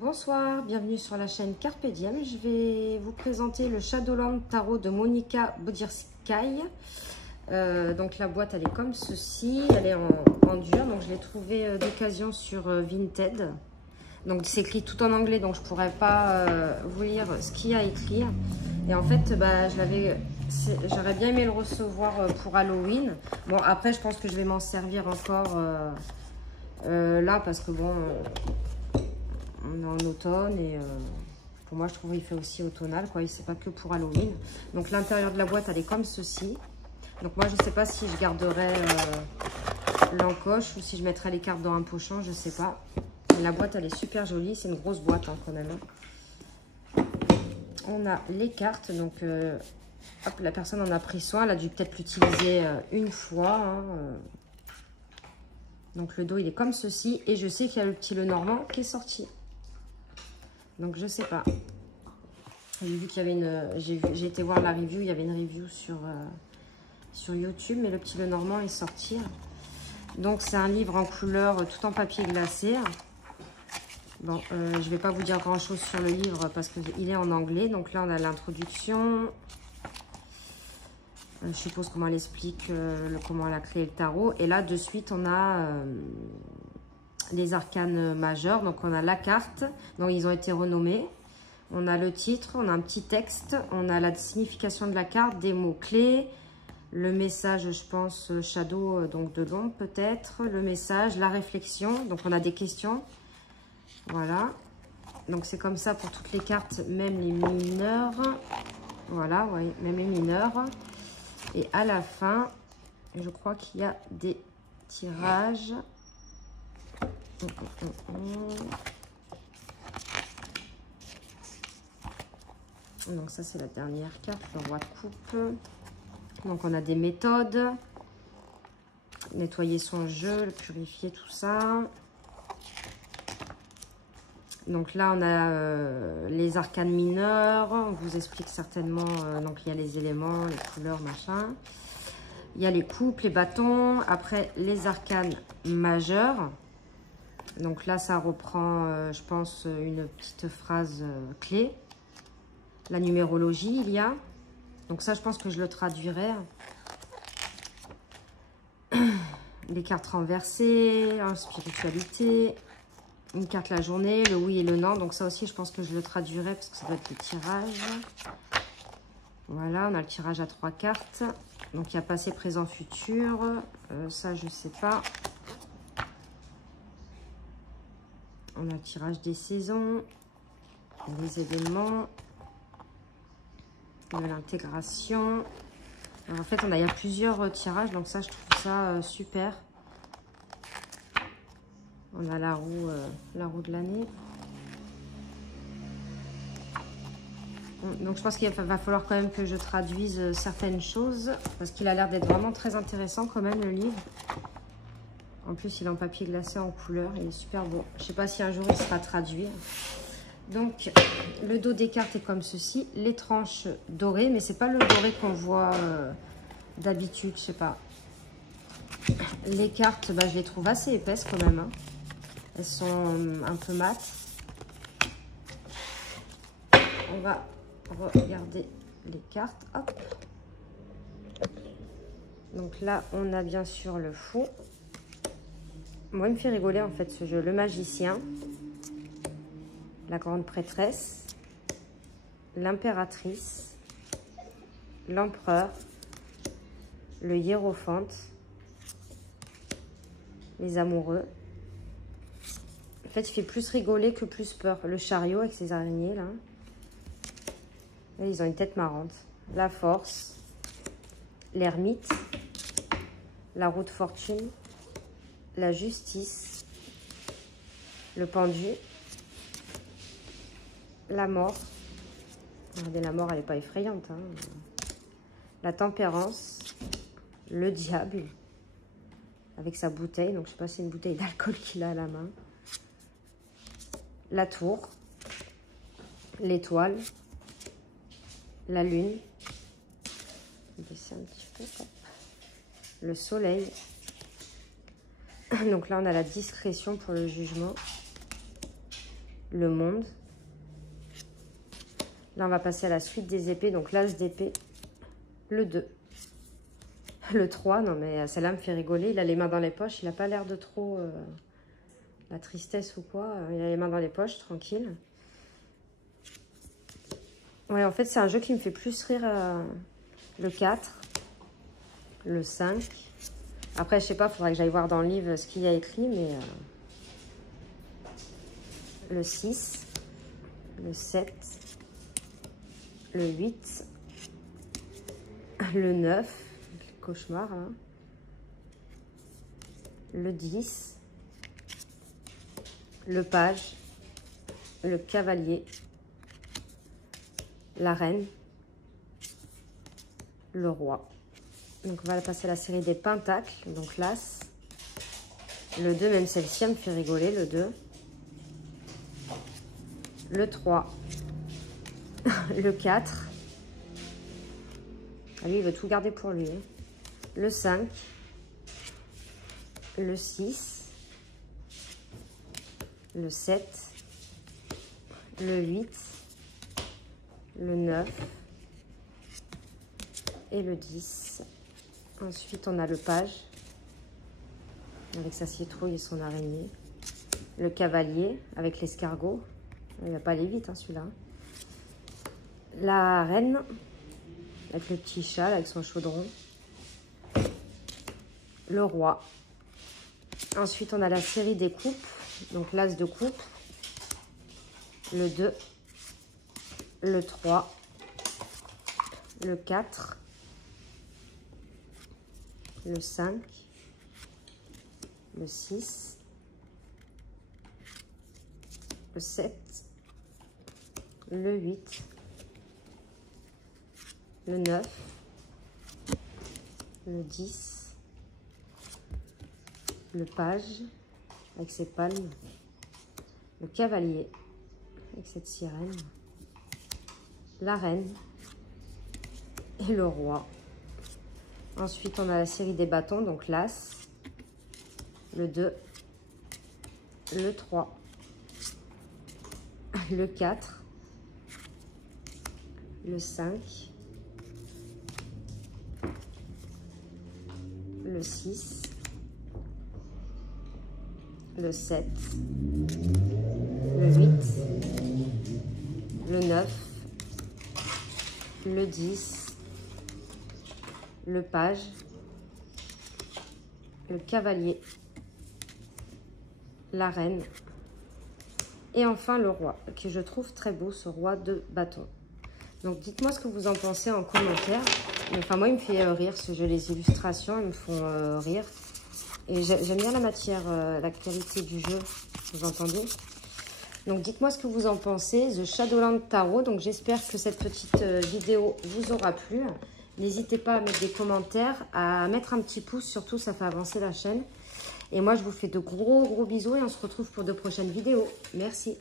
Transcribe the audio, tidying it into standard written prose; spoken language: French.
Bonsoir, bienvenue sur la chaîne Carpe Diem. Je vais vous présenter le Shadowland Tarot de Monica Bodirskaï. Donc la boîte elle est comme ceci, elle est en dur, donc je l'ai trouvée d'occasion sur Vinted. Donc c'est écrit tout en anglais, donc je pourrais pas vous lire ce qu'il y a écrit. Et en fait, j'aurais bien aimé le recevoir pour Halloween. Bon après je pense que je vais m'en servir encore là parce que bon... on est en automne et pour moi je trouve qu'il fait aussi automnal quoi, c'est pas que pour Halloween. Donc l'intérieur de la boîte elle est comme ceci. Donc moi je sais pas si je garderai l'encoche ou si je mettrai les cartes dans un pochon, je sais pas. Mais la boîte elle est super jolie, c'est une grosse boîte hein, quand même. On a les cartes, donc hop, la personne en a pris soin, elle a dû peut-être l'utiliser une fois. Hein, Donc le dos il est comme ceci et je sais qu'il y a le petit Lenormand qui est sorti. Donc je sais pas. J'ai vu qu'il y avait une... J'ai été voir la review, il y avait une review sur YouTube, mais le petit Lenormand est sorti. Donc c'est un livre en couleur tout en papier glacé. Bon, je vais pas vous dire grand chose sur le livre parce qu'il est en anglais. Donc là on a l'introduction. Je suppose comment elle explique comment elle a créé le tarot. Et là de suite on a... les arcanes majeurs, donc on a la carte, donc ils ont été renommés, on a le titre, on a un petit texte, on a la signification de la carte, des mots clés, le message je pense shadow, donc de l'ombre peut-être, le message, la réflexion, donc on a des questions, voilà, donc c'est comme ça pour toutes les cartes, même les mineurs, voilà, oui, même les mineurs, et à la fin, je crois qu'il y a des tirages. Donc ça c'est la dernière carte, le roi de coupe. Donc on a des méthodes, nettoyer son jeu, le purifier, tout ça. Donc là on a les arcanes mineurs, on vous explique certainement, donc il y a les éléments, les couleurs, machin. Il y a les coupes, les bâtons, après les arcanes majeurs. Donc là, ça reprend, je pense, une petite phrase clé. La numérologie, il y a. Donc ça, je pense que je le traduirai. Les cartes renversées, en spiritualité. Une carte la journée, le oui et le non. Donc ça aussi, je pense que je le traduirai parce que ça doit être le tirage. Voilà, on a le tirage à 3 cartes. Donc il y a passé, présent, futur. Ça, je sais pas. On a le tirage des saisons, des événements, l'intégration. En fait, il y a plusieurs tirages, donc ça, je trouve ça super. On a la roue de l'année. Donc, je pense qu'il va falloir quand même que je traduise certaines choses, parce qu'il a l'air d'être vraiment très intéressant quand même, le livre. En plus, il est en papier glacé en couleur. Il est super beau. Je ne sais pas si un jour il sera traduit. Donc, le dos des cartes est comme ceci. Les tranches dorées. Mais ce n'est pas le doré qu'on voit d'habitude. Je ne sais pas. Les cartes, je les trouve assez épaisses quand même. Hein. Elles sont un peu mates. On va regarder les cartes. Hop. Donc là, on a bien sûr le fou. Moi, il me fait rigoler en fait ce jeu. Le magicien, la grande prêtresse, l'impératrice, l'empereur, le hiérophante, les amoureux. En fait, il fait plus rigoler que plus peur. Le chariot avec ses araignées là. Là, ils ont une tête marrante. La force, l'ermite, la roue de fortune, la justice, le pendu, la mort. Regardez, la mort, elle n'est pas effrayante. Hein. La tempérance, le diable, avec sa bouteille. Donc, je ne sais pas si c'est une bouteille d'alcool qu'il a à la main. La tour, l'étoile, la lune. Je vais baisser un petit peu. Le soleil. Donc là, on a la discrétion pour le jugement. le monde. Là, on va passer à la suite des épées. Donc, l'as d'épée, le 2, le 3. Non, mais celle-là me fait rigoler. Il a les mains dans les poches. Il n'a pas l'air de trop la tristesse ou quoi. Il a les mains dans les poches, tranquille. Ouais, en fait, c'est un jeu qui me fait plus rire. Le 4, le 5. Après, je sais pas, il faudrait que j'aille voir dans le livre ce qu'il y a écrit, mais le 6, le 7, le 8, le 9, le cauchemar, hein, le 10, le page, le cavalier, la reine, le roi. Donc on va passer à la série des pentacles, donc l'as, le 2, même celle-ci elle me fait rigoler, le 2, le 3, le 4, ah, lui il veut tout garder pour lui, hein. Le 5, le 6, le 7, le 8, le 9 et le 10. Ensuite, on a le page avec sa citrouille et son araignée. Le cavalier avec l'escargot. Il va pas aller vite, hein, celui-là. La reine avec le petit châle, avec son chaudron. Le roi. Ensuite, on a la série des coupes. Donc, l'as de coupe. Le 2. Le 3. Le 4. Le 5, le 6, le 7, le 8, le 9, le 10, le page avec ses palmes, le cavalier avec cette sirène, la reine et le roi. Ensuite, on a la série des bâtons, donc l'as, le 2, le 3, le 4, le 5, le 6, le 7, le 8, le 9, le 10, le page, le cavalier, la reine et enfin le roi, que je trouve très beau, ce roi de bâton. Donc dites-moi ce que vous en pensez en commentaire. Enfin moi il me fait rire ce jeu, les illustrations elles me font rire et j'aime bien la matière, la qualité du jeu, vous entendez? Donc dites-moi ce que vous en pensez, The Shadowland Tarot. Donc j'espère que cette petite vidéo vous aura plu. N'hésitez pas à mettre des commentaires, à mettre un petit pouce, surtout ça fait avancer la chaîne. Et moi je vous fais de gros bisous et on se retrouve pour de prochaines vidéos. Merci.